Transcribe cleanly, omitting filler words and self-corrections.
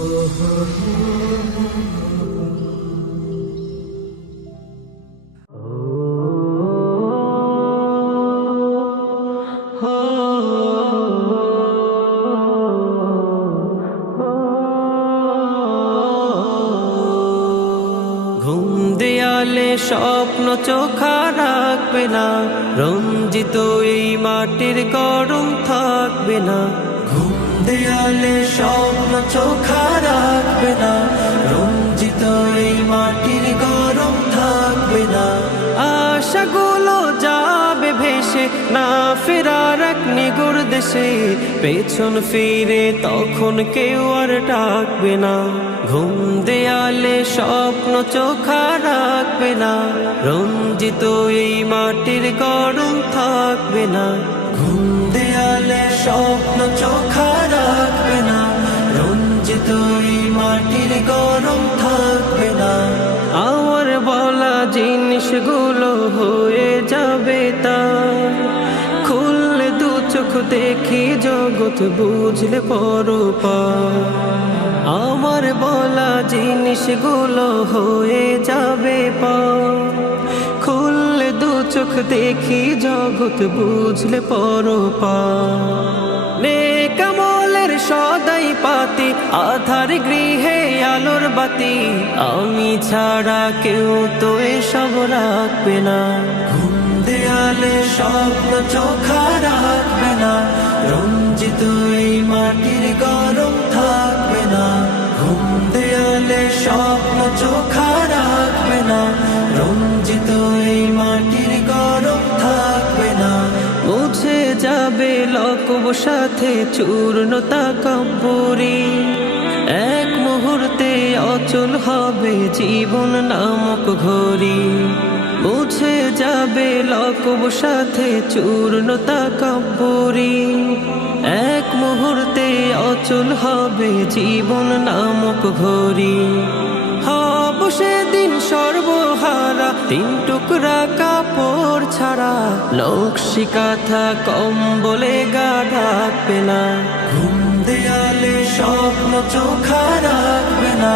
ঘুম দেয়ালে স্বপ্ন চোখা রাখবে না, রঞ্জিত এই মাটির গরম থাকবে না। ঘুম দেয়ালে স্বপ্ন চোখা রাখবে না, রঞ্জিত এই মাটির গরম থাকবে না। আশাগুলো যাবে ভেসে, না ফেরার এক নিগুড় দেশে, পেছন ফিরে তখন কেউ আর ডাকবে না। ঘুম দেয়ালে স্বপ্ন চোখা রাখবে না, রঞ্জিত এই মাটির গরম থাকবে না। ঘুম দেয়ালে স্বপ্ন চোখা রাখবে না, রঞ্জিত এই মাটির গরম থাকবে না। আমার বলা জিনিসগুলো হয়ে যাবে তা, খুললে দু চোখ দেখি জগৎ, বুঝলে পরপার। আমার বলা জিনিসগুলো হয়ে যাবে পার, খুললে দু চোখ দেখি জগৎ, বুঝলে পরপার। নেক আমলের সদাই পাতি, আধার গৃহে আলোর বাতি, আমি ছাড়া কেউ তো এসব রাখবে না। ঘুম দেয়ালে স্বপ্ন চোখা রাখবে না, রঞ্জিত এই মাটির গরম থাকবে না। ঘুম দেয়ালে স্বপ্ন চোখা রাখবে না, রঞ্জিত এই মাটির গরম থাকবে না। মুছে যাবে লকব সাথে চূর্ণ তাকাব্বুরি, এক মুহূর্তে অচল হবে জীবন নামক ঘড়ি। মুছে যাবে লকব সাথে চূর্ণ তাকাব্বুরি, এক মুহূর্তে অচল হবে জীবন নামক ঘড়ি। হব সেদিন সর্বহারা, তিন টুকরা কাপড় ছাড়া, নকশি কাঁথা কম্বলে গা ঢাকবে না। ঘুম দেয়ালে স্বপ্ন চোখা রাখবে না,